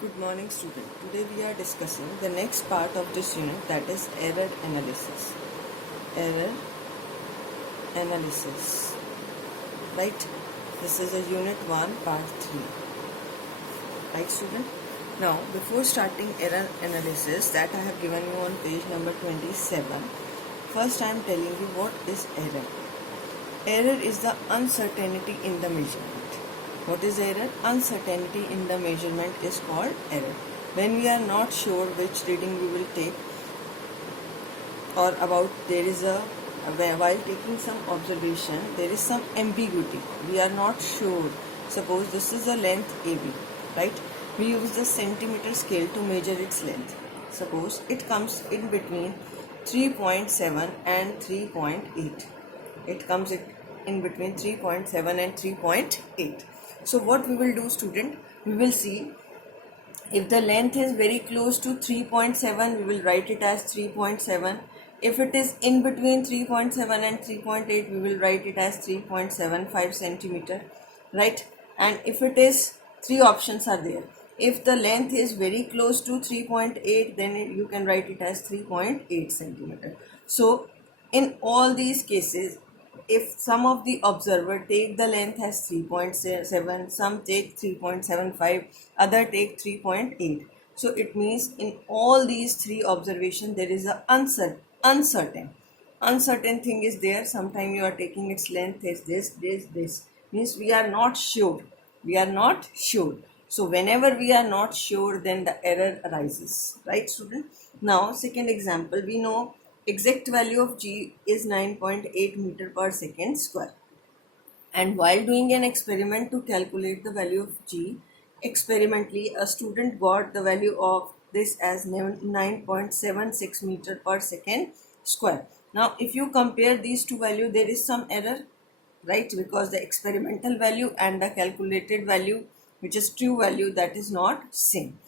Good morning, student. Today we are discussing the next part of this unit, that is error analysis. Error analysis. Right? This is a unit 1 part 3. Right, student? Now, before starting error analysis that I have given you on page number 27, first I am telling you what is error. Error is the uncertainty in the measurement. What is error? Uncertainty in the measurement is called error. When we are not sure which reading we will take, or about there is a while taking some observation, there is some ambiguity. We are not sure. Suppose this is a length AB, right? We use the centimeter scale to measure its length. Suppose it comes in between 3.7 and 3.8. It comes in between 3.7 and 3.8. So what we will do, student, we will see if the length is very close to 3.7, we will write it as 3.7. If it is in between 3.7 and 3.8, we will write it as 3.75 centimeter, right? And if it is, three options are there. If the length is very close to 3.8, then you can write it as 3.8 centimeter. So in all these cases, if some of the observer take the length as 3.7, some take 3.75, other take 3.8. So it means in all these three observations there is a uncertain thing is there. Sometime you are taking its length as this means we are not sure. So whenever we are not sure, then the error arises, right, student? Now second example, we know exact value of g is 9.8 meter per second square, and while doing an experiment to calculate the value of g, experimentally a student got the value of this as 9.76 meter per second square. Now if you compare these two values, there is some error, right? Because the experimental value and the calculated value, which is true value, that is not same.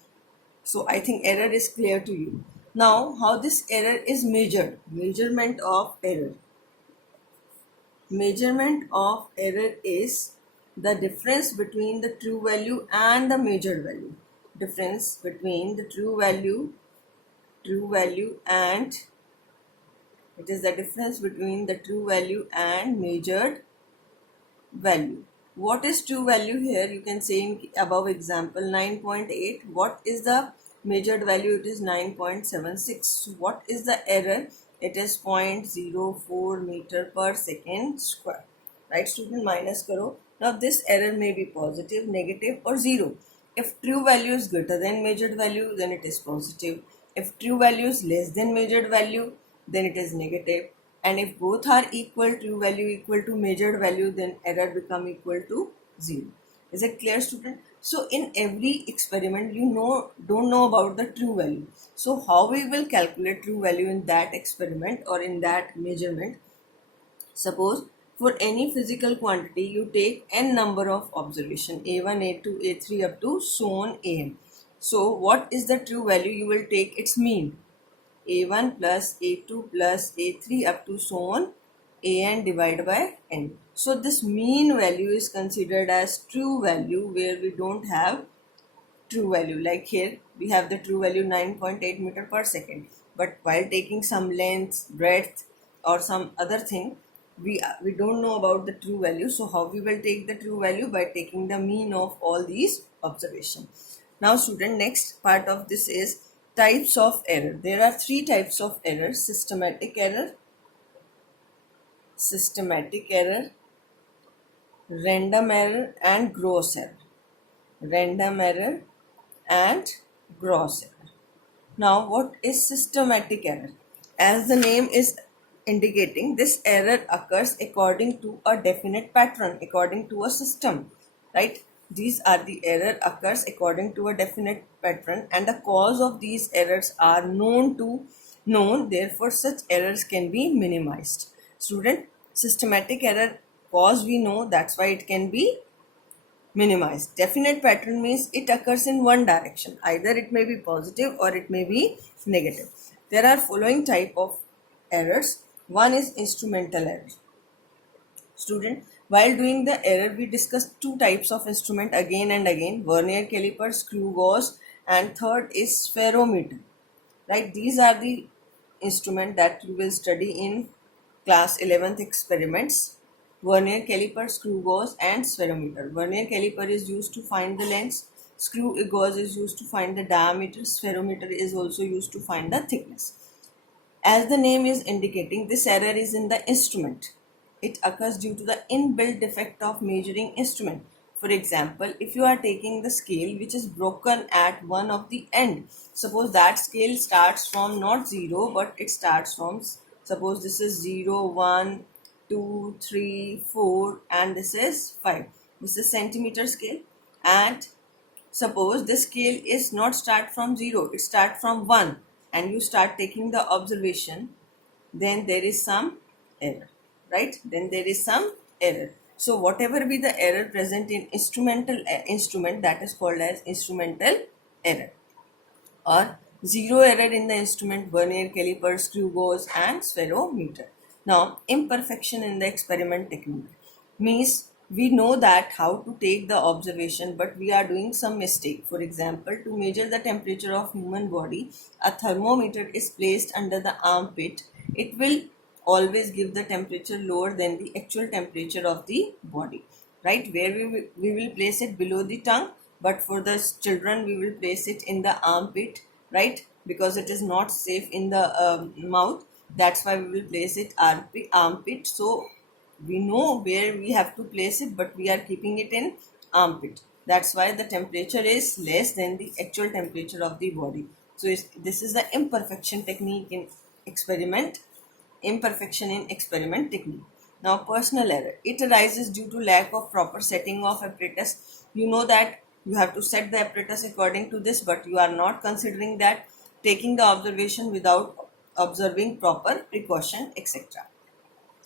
So I think error is clear to you. Now how this error is measured? Measurement of error is the difference between the true value and the measured value. Difference between the true value and it is the difference between the true value and measured value. What is true value here? You can say in above example 9.8. What is the measured value? It is 9.76. So what is the error? It is 0.04 meter per second square. Right, student? Minus karo. Now this error may be positive, negative or zero. If true value is greater than measured value, then it is positive. If true value is less than measured value, then it is negative. And if both are equal, true value equal to measured value, then error become equal to 0. Is it clear, student? So in every experiment, don't know about the true value. So how we will calculate true value in that experiment or in that measurement? Suppose for any physical quantity, you take n number of observation, a1, a2, a3 up to so on am. So what is the true value? You will take its mean, a1 plus a2 plus a3 up to so on an divided by n. So this mean value is considered as true value where we don't have true value. Like here we have the true value 9.8 meter per second, but while taking some length, breadth or some other thing, we don't know about the true value. So how we will take the true value? By taking the mean of all these observations. Now student, next part of this is types of error. There are three types of error: systematic error, random error and gross error. Random error and gross error. Now what is systematic error? As the name is indicating, this error occurs according to a definite pattern, according to a system, right? These are the error occurs according to a definite pattern, and the cause of these errors are known. Therefore such errors can be minimized. Student, systematic error cause we know, that's why it can be minimized. Definite pattern means it occurs in one direction. Either it may be positive or it may be negative. There are following type of errors. One is instrumental error. Student, While doing the error, we discussed two types of instrument again and again: vernier caliper, screw gauge, and third is spherometer. Right? These are the instrument that you will study in class 11th experiments: vernier caliper, screw gauge, and spherometer. Vernier caliper is used to find the length, screw gauge is used to find the diameter, spherometer is also used to find the thickness. As the name is indicating, this error is in the instrument. It occurs due to the inbuilt defect of measuring instrument. For example, if you are taking the scale which is broken at one of the end, suppose that scale starts from not 0 but it starts from, suppose this is 0, 1, 2, 3, 4 and this is 5. This is centimeter scale, and suppose this scale is not start from 0, it start from 1, and you start taking the observation, then there is some error, right? Then there is some error. So whatever be the error present in instrument, that is called as instrumental error, or zero error in the instrument, vernier caliper, screw gauge and spherometer. Now, imperfection in the experiment technique means we know that how to take the observation, but we are doing some mistake. For example, to measure the temperature of human body, a thermometer is placed under the armpit. It will always give the temperature lower than the actual temperature of the body, right? Where we will place it below the tongue, but for the children we will place it in the armpit, right? Because it is not safe in the mouth. That's why we will place it armpit. So we know where we have to place it, but we are keeping it in armpit. That's why the temperature is less than the actual temperature of the body. So this is the imperfection technique in experiment. Imperfection in experiment technique. Now, personal error. It arises due to lack of proper setting of apparatus. You know that you have to set the apparatus according to this, but you are not considering that, taking the observation without observing proper precaution, etc.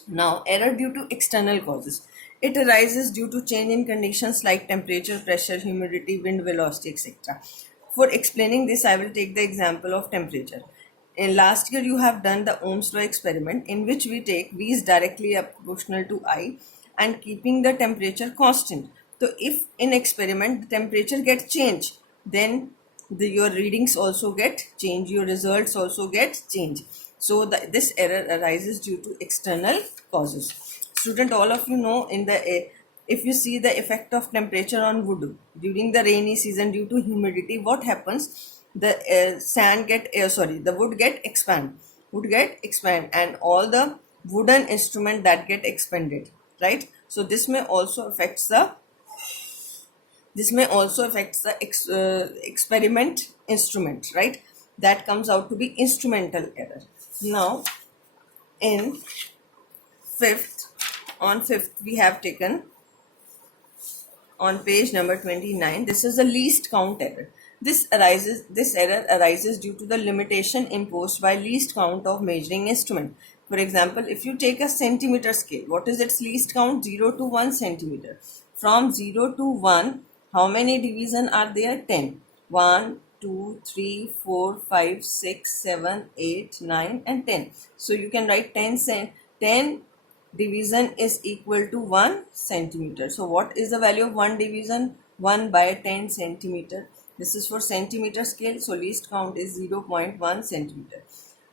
Now, error due to external causes. It arises due to change in conditions like temperature, pressure, humidity, wind velocity, etc. For explaining this, I will take the example of temperature. In last year, you have done the Ohm's law experiment, in which we take V is directly proportional to I and keeping the temperature constant. So, if in experiment the temperature gets changed, then your readings also get changed, your results also get changed. So this error arises due to external causes. Student, all of you know, if you see the effect of temperature on wood during the rainy season due to humidity, what happens? The wood get expand, and all the wooden instrument that get expanded, right? So this may also affect the experiment instrument, right? That comes out to be instrumental error. Now, in fifth we have taken on page number 29. This is the least count error. This error arises due to the limitation imposed by least count of measuring instrument. For example, if you take a centimeter scale, what is its least count? 0 to 1 centimeter. From 0 to 1, how many division are there? 10. 1, 2, 3, 4, 5, 6, 7, 8, 9 and 10. So you can write 10 division is equal to 1 centimeter. So what is the value of 1 division? 1 by 10 centimeter. This is for centimeter scale. So least count is 0.1 centimeter.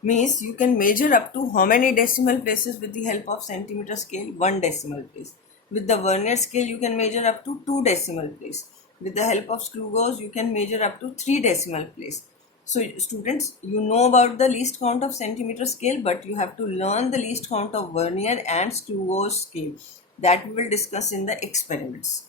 Means you can measure up to how many decimal places with the help of centimeter scale? 1 decimal place. With the vernier scale, you can measure up to 2 decimal place. With the help of screw gauge, you can measure up to 3 decimal place. So students, you know about the least count of centimeter scale, but you have to learn the least count of vernier and screw gauge scale. That we will discuss in the experiments.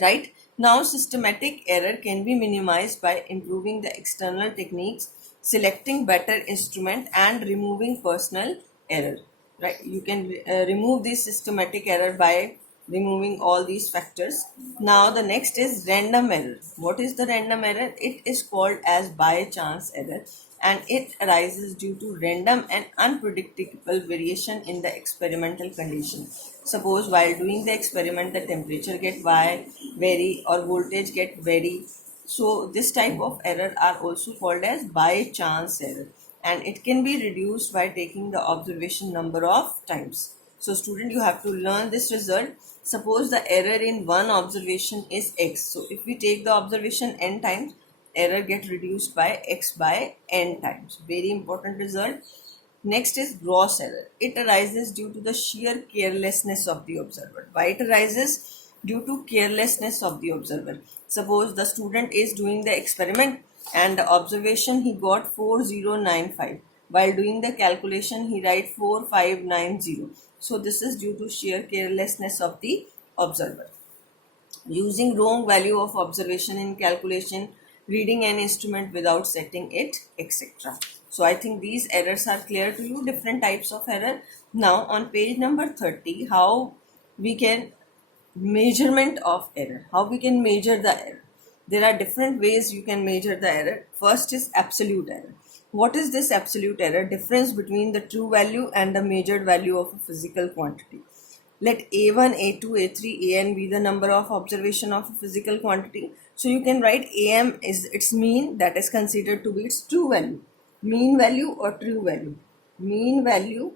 Right? Now, systematic error can be minimized by improving the external techniques, selecting better instrument and removing personal error. Right? You can remove this systematic error by removing all these factors. Now the next is random error. What is the random error? It is called as by chance error, and it arises due to random and unpredictable variation in the experimental condition. Suppose while doing the experiment, the temperature get vary or voltage get vary. So this type of error are also called as by chance error, and it can be reduced by taking the observation number of times. So student, you have to learn this result. Suppose the error in one observation is x. So if we take the observation n times, error get reduced by x by n times. Very important result. Next is gross error. It arises due to the sheer carelessness of the observer. Why it arises? Due to carelessness of the observer. Suppose the student is doing the experiment and the observation he got 4095. While doing the calculation he write 4590. So this is due to sheer carelessness of the observer. Using wrong value of observation in calculation, reading an instrument without setting it, etc. So I think these errors are clear to you, different types of error. Now on page number 30, how we can measurement of error, how we can measure the error. There are different ways you can measure the error. First is absolute error. What is this absolute error? Difference between the true value and the measured value of a physical quantity. Let A1, A2, A3, An be the number of observation of a physical quantity. So you can write Am is its mean, that is considered to be its true value. Mean value or true value? Mean value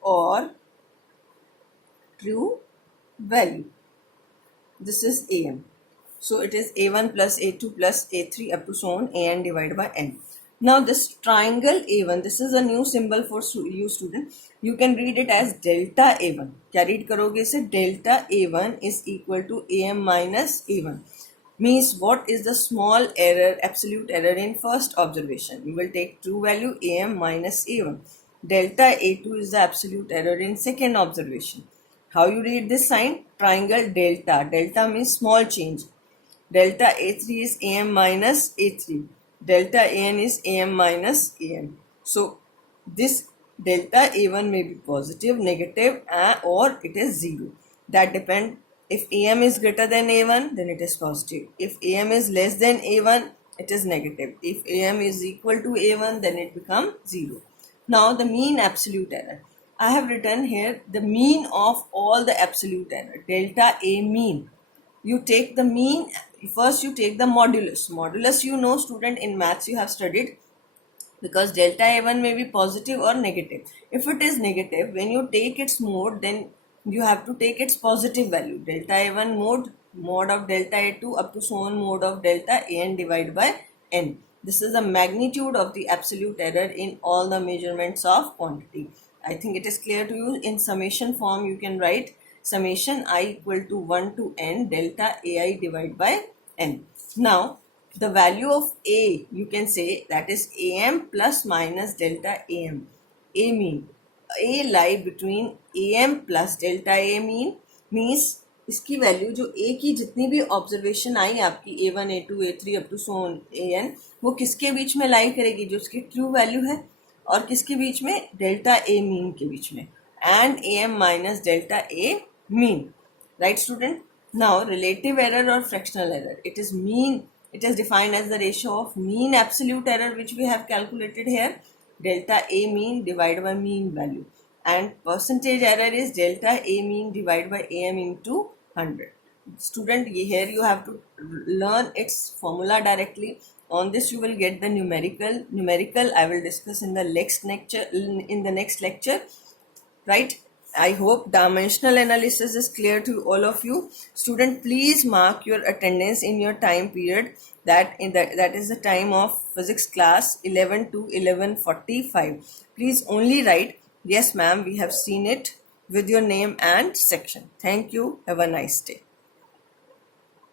or true value. This is Am. So it is A1 plus A2 plus A3 up to so on, An divided by N. Now this triangle A1, this is a new symbol for you student. You can read it as delta A1. क्या read करोगे इसे? Delta A1 is equal to Am minus A1. Means what is the small error, absolute error in first observation? You will take true value Am minus A1. Delta A2 is the absolute error in second observation. How you read this sign? Triangle delta. Delta means small change. Delta A3 is Am minus A3. Delta An is Am minus An. So this delta A1 may be positive, negative, or it is 0. That depends. If Am is greater than A1, then it is positive. If Am is less than A1, it is negative. If Am is equal to A1, then it becomes 0. Now the mean absolute error. I have written here the mean of all the absolute error. Delta A mean. You take the mean. First you take the modulus. Modulus, you know student, in maths you have studied, because delta A1 may be positive or negative. If it is negative, when you take its mode, then you have to take its positive value. Delta A1 mode of delta A2 up to so on mode of delta An divided by N. This is the magnitude of the absolute error in all the measurements of quantity. I think it is clear to you. In summation form you can write summation I equal to 1 to n delta Ai divided by N. Now the value of A, you can say that is Am plus minus delta Am. A mean. A lie between Am plus delta A mean means इसकी value जो A की जितनी भी observation I आपकी A1, A2, A3 up to so on An, वो किसके बीच में लाई करेगी? जो उसकी ट्रू वैल्यू है, और किसके बीच में? डेल्टा A मीन के बीच में. And Am minus delta A mean. Right student? Now relative error or fractional error. It is mean. It is defined as the ratio of mean absolute error, which we have calculated here, delta A mean divided by mean value, and percentage error is delta A mean divided by Am into 100. Student, here you have to learn its formula directly. On this you will get the numerical I will discuss in the next lecture. Right? I hope dimensional analysis is clear to all of you. Student, please mark your attendance in your time period. That is the time of physics class 11 to 11:45. Please only write yes ma'am, we have seen it, with your name and section. Thank you. Have a nice day.